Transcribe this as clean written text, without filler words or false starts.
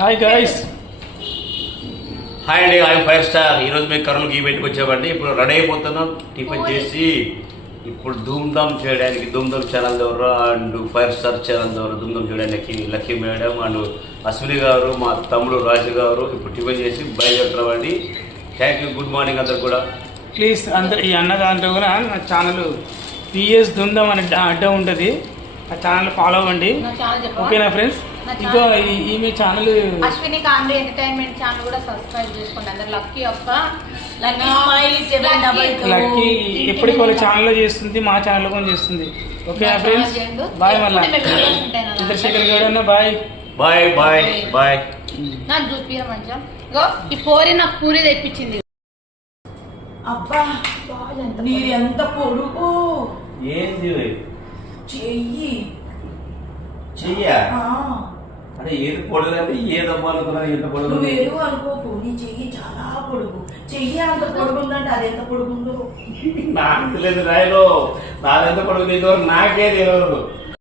Hi guys. Hi అండి, I'm five star. ఈరోజు మేము కర్నూలుకి ఈవెంట్కి వచ్చామండి. ఇప్పుడు రెడీ అయిపోతున్నాం టిఫిన్ చేసి ఇప్పుడు ధూమ్ధామ్ చేయడానికి ధూమ్ధామ్ ఛానల్ ద్వారా అండ్ ఫైవ్ స్టార్ ఛానల్ ద్వారా ధూమ్ధామ్ చేయడానికి లక్కీ మేడం అండ్ అశ్విని గారు, మా తమ్ముడు రాజు గారు ఇప్పుడు టిఫిన్ చేసి బయలుదేరుతున్నామండి. థ్యాంక్ యూ, గుడ్ మార్నింగ్ అందరు కూడా. ప్లీజ్ అందరు ఈ అన్న దాంట్లో కూడా నా ఛానల్ పిఎస్ ధూమ్ధామ్ అనే అడ్డం ఉంటుంది, ఆ ఛానల్ ఫాలో అవ్వండి. ఓకేనా ఫ్రెండ్స్? ఇంకో ఈమె channel Ashwini comedy entertainment channel కూడా సబ్స్క్రైబ్ చేసుకోండి అందరు. లక్కీ యొక్క లక్కీ ఎప్పటికి వాళ్ళ ఛానల్లో చేస్తుంది, మా ఛానల్లో కూడా చేస్తుంది. ఓకేనా ఫ్రెండ్స్? బాయ్. మళ్ళీ చంద్రశేఖర్ గారు బాయ్ బాయ్ బాయ్ బాయ్. నాకు చూపియా మంచిగా. ఈ పోరి నాకు పూరి తెప్పించింది. అబ్బా నీరు ఎంత పొడుగు, ఏంది చెయ్యి చెయ్యా? అంటే ఏది పొడగలేదు, ఏదమ్మా అనుకున్నా ఎంత పొడుగు. నువ్వు ఎరువు అనుకోకు, నీ చెయ్యి చాలా పొడుగు. చెయ్యి అంత పొడుగు ఉందంటే అది ఎంత పొడుగుందో నాకు తెలియదు రాయలు. నాదెంత పొడుగు నాకే తెలియదు.